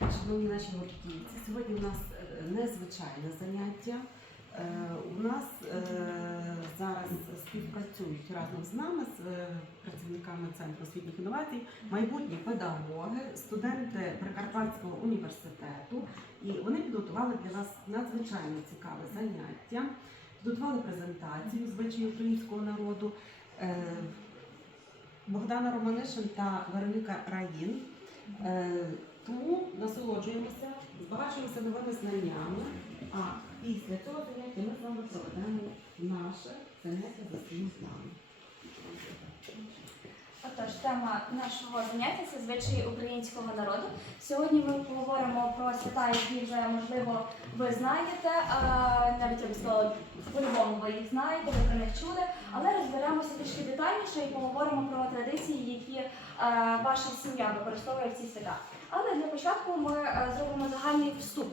Шановні наші гуртківці, сьогодні у нас е, незвичайне заняття. Е, У нас е, зараз співпрацюють разом з нами, з е, працівниками Центру освітніх інновацій, майбутні педагоги, студенти Прикарпатського університету. І вони підготували для вас надзвичайно цікаве заняття, підготували презентацію звичаї українського народу. Е, Богдана Романишин та Вероніка Раїн. Тому насолоджуємося, збагачуємося новими знаннями. А після цього заняття ми з вами проведемо наше заняття за своїм планом. Отож, тема нашого заняття це звичаї українського народу. Сьогодні ми поговоримо про свята, які вже можливо ви знаєте, навіть я б сказала, по-любому ви їх знаєте, ви про них чули, але розберемося трішки детальніше і поговоримо про традиції, які ваша сім'я використовує в ці свята. Але для початку ми е, зробимо загальний вступ.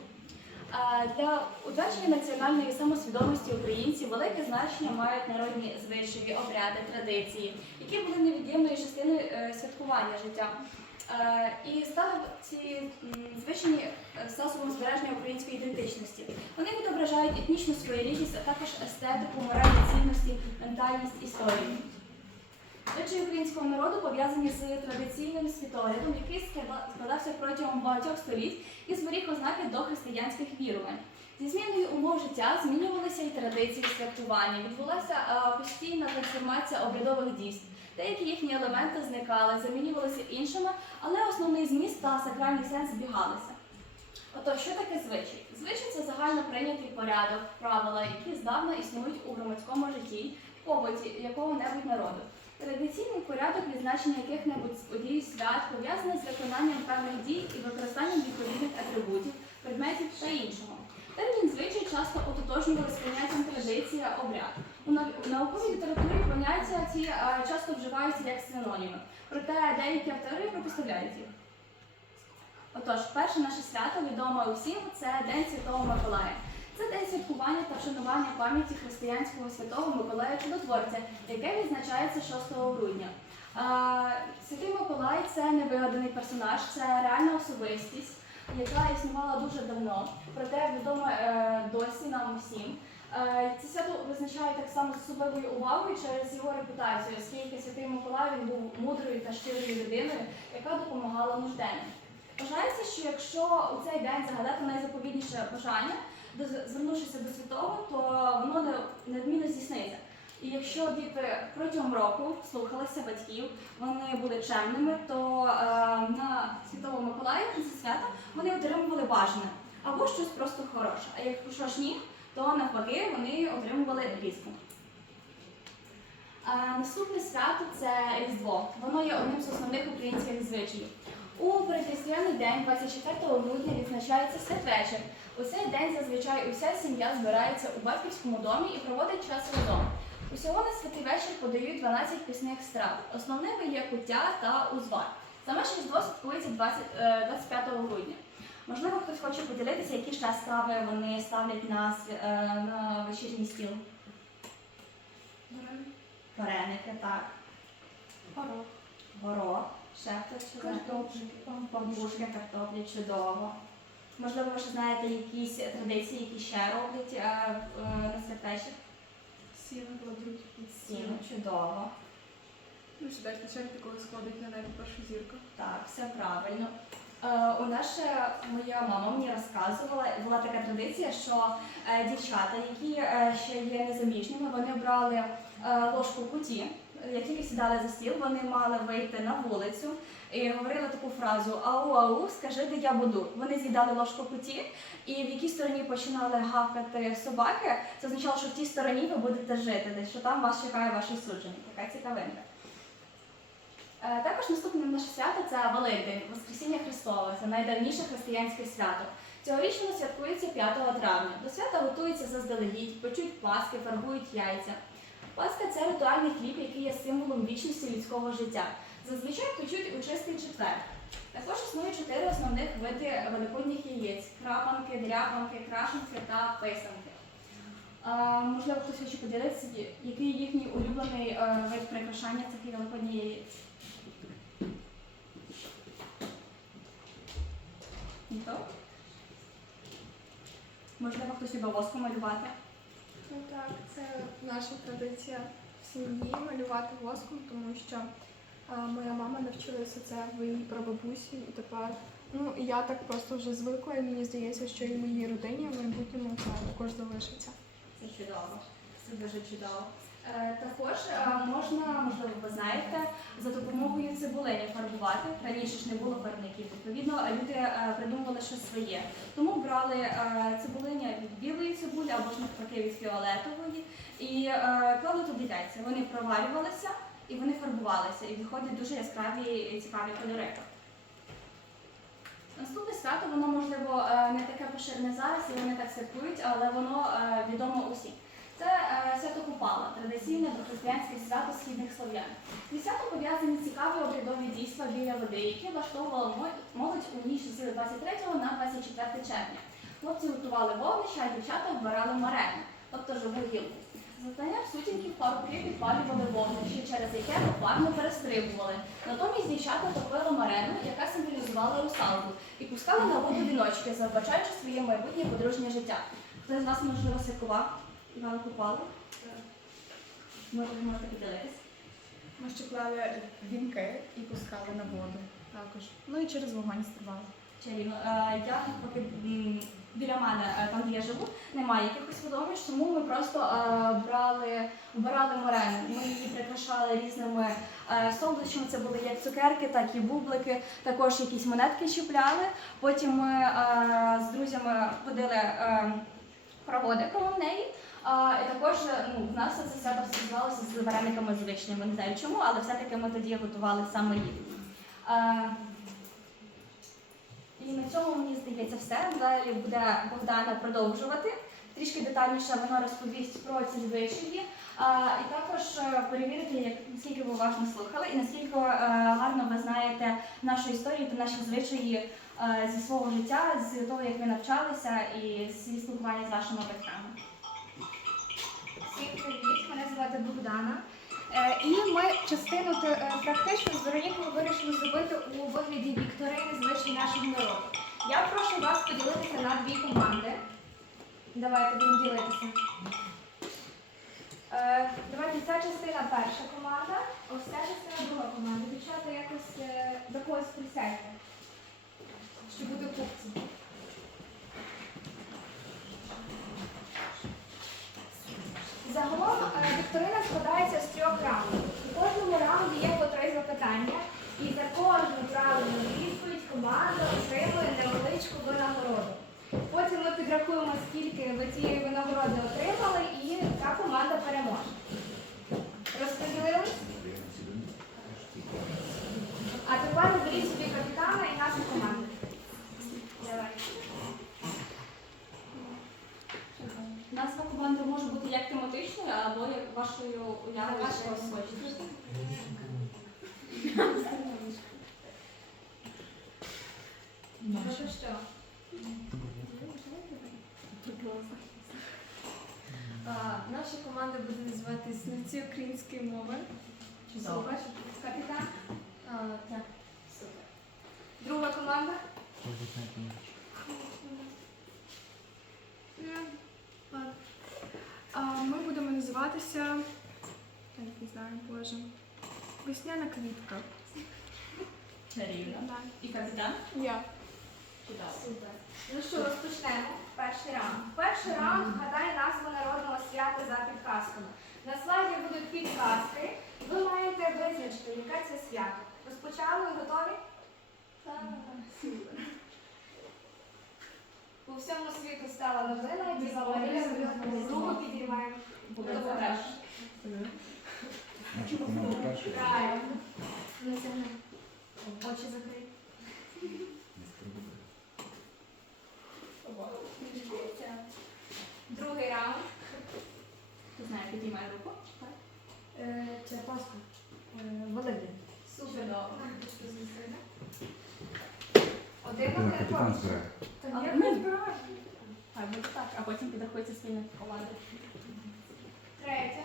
Е, Для утвердження національної самосвідомості українців велике значення мають народні звичаї, обряди, традиції, які були невід'ємною частиною е, святкування життя. І стали ці е, засобом збереження української ідентичності. Вони відображають етнічну своєрідність, а також естетику, моральні цінності, ментальність історію. Звичаї українського народу пов'язані з традиційним світоглядом, який складався протягом багатьох століть і зберіг ознаки дохристиянських вірувань. Зі зміною умов життя змінювалися і традиції святкування, відбулася постійна трансформація обрядових дійств. Деякі їхні елементи зникали, замінювалися іншими, але основний зміст та сакральний сенс збігалися. Отож, що таке звичай? Звичай це загально прийнятий порядок, правила, які здавна існують у громадському житті, побуті якого-небудь народу. Традиційний порядок відзначення яких-небудь подій, свят пов'язаний з виконанням певних дій і використанням відповідних атрибутів, предметів та іншого. Термін звичай часто ототожнювали з поняттям традиція, обряд. У науковій літературі поняття ці е, часто вживаються як синоніми, проте деякі автори протиставляють їх. Отож, перше наше свято відоме усім це День Святого Миколая. Це день святкування та вшанування пам'яті християнського святого Миколая Чудотворця, яке відзначається 6 грудня. Святий Миколай це невигаданий персонаж, це реальна особистість, яка існувала дуже давно, проте відома е, досі нам усім. Е, Це свято визначає так само з особливою увагою через його репутацію, оскільки Святий Миколай він був мудрою та щирою людиною, яка допомагала нужденним. Вважається, що якщо у цей день загадати найзаповідніше бажання, звернувшися до святого, то воно неодмінно здійсниться. І якщо діти протягом року слухалися батьків, вони були чемними, то е, на Святого Миколая на це свято вони отримували бажане або щось просто хороше. А якщо ж ні, то навпаки вони отримували різку. Е, Наступне свято це Різдво. Воно є одним з основних українських звичаїв. У передріздвяний день, 24 грудня, відзначається святвечір. У цей день зазвичай уся сім'я збирається у батьківському домі і проводить час разом. Усього на святий вечір подають 12 пісних страв. Основними є куття та узвар. Саме ж Різдво святкується 20, е, 25 грудня. Можливо, хтось хоче поділитися, які ще страви вони ставлять на, е, на вечірній стіл. Вареники, так. Горох. Горох. Ще хтось ще знає? Пампушки, картоплі, чудово. Можливо, ви ще знаєте якісь традиції, які ще роблять е, е, на святвечір? Сіно кладуть. Сіно, чудово. Ну, сюди печеньки, коли складуть на небі першу зірку. Так, все правильно. Е, у нас ще моя мама мені розказувала, була така традиція, що е, дівчата, які е, ще є незаміжніми, вони брали е, ложку в куті. Як тільки сідали за стіл, вони мали вийти на вулицю і говорили таку фразу Ау, ау, скажи, де я буду. Вони з'їдали ложку куті, і в якій стороні починали гавкати собаки, це означало, що в тій стороні ви будете жити, десь що там вас чекає ваше судження. Така цікавинка. Е, Також наступне наше свято це Великдень, Воскресіння Христове, це найдавніше християнське свято. Цьогоріч святкується 5 травня. До свята готуються заздалегідь, печуть паски, фарбують яйця. Паска це ритуальний хліб, символом вічності людського життя. Зазвичай печуть у чистий четвер. Також існує чотири основних види великодніх яєць: крапанки, дряпанки, крашенки та писанки. Е, можливо, хтось хоче поділитися, який їхній улюблений е, вид прикрашання цих великодніх яєць. Ніхто? Можливо, хтось любить воском малювати. Ну так, це наша традиція сім'ї малювати воском, тому що моя мама навчилася це в її прабабусі, і тепер ну я так просто вже звикла, і мені здається, що і в моїй родині в майбутньому це також залишиться. Це чудово. Це дуже чудово. Е, також е, можна, можливо, ви знаєте, за допомогою цибулині фарбувати. Раніше ж не було фарбників. Відповідно, люди е, придумували щось своє. Тому брали цибулиня від білої цибулі або ж навпаки від фіолетової і клали туди яйця. Вони проварювалися і вони фарбувалися. І виходять дуже яскраві і цікаві кольори. Наступне свято, воно можливо не таке поширене зараз, і вони так святкують, але воно відомо усім. Це е, свято Купала, традиційне християнське свято східних слов'ян. Зі святом пов'язані цікаві обрядові дійства біля води, які влаштовувала молодь у ніч з 23 на 24 червня. Хлопці готували вогнище, а дівчата вбирали марену, тобто живу гілку. Зазнання сутінків парубки підпалювали вогнище, через яке попарно перестрибували. Натомість дівчата топили марену, яка символізувала русалку, і пускали на воду віночки, завбачаючи своє майбутнє подружнє життя. Хтось з вас, можливо, святкував Іван Купалу? Може, ви можете поділитись? Ми ще клали вінки і пускали на воду також. Ну і через вогонь стрибали. Чарівно. Е, Я поки м, біля мене, е, там де я живу, немає якихось водоміж, тому ми просто е, брали, морену. Ми її прикрашали різними е, солодощами. Це були як цукерки, так і бублики, також якісь монетки чіпляли. Потім ми е, з друзями ходили е, проводи коло неї. І також ну, в нас це свято асоціювалося з варениками з вишнями. Не знаю чому, але все-таки ми тоді готували саме їх. І на цьому мені здається все. Далі буде Богдана продовжувати. Трішки детальніше вона розповість про ці звичаї. І також е, перевірити, наскільки ви уважно слухали, і наскільки е, гарно ви знаєте нашу історію та наші звичаї е, зі свого життя, з того, як ви навчалися, і зі спілкування з вашими батьками. Всім привіт! Мене звати Богдана. Е, І ми частину е, практично з Веронікою вирішили зробити у вигляді вікторини звичай нашого народу. Я прошу вас поділитися на дві команди. Давайте будемо ділитися. Е, Давайте ця частина перша команда, ось ця частина друга команда. Дівчата якось до когось присядьте, вікторина складається з трьох раундів. У кожному раунді є по три запитання, і за кожну правильну відповідь команда отримує невеличку винагороду. Потім ми підрахуємо, скільки ви цієї винагороди отримали, і та команда переможе. Розподілились? А тепер оберіть собі капітана і нашу команду. Давай. Назва команди може бути як тематичною, або вашою уявою. Що ви хочете. Ну що? А, наша команда буде називатись знавці української мови. Супер. Капітан. А, так. Супер. Друга команда. А, ми будемо називатися. Я не знаю, боже. Весняна квітка. Чарівно. Да. І капітан? Я. Супер. Ну що, розпочнемо. Перший раунд. Перший раунд вгадай назву народного свята за підказками. На слайді будуть підказки. Ви маєте визначити, яке це свято. Розпочали, готові? Так. Супер. По всьому світу стала новина, Діва Марія руку підіймаємо. Перше. Правильно. Натягни. Очі закрий. Другий раунд. Хто знає, підіймає руку. Це Пасха. Великдень. Супер. Чудово. Один капітан збирає. Та. Хай а потім підрахується спільна команда. Третє.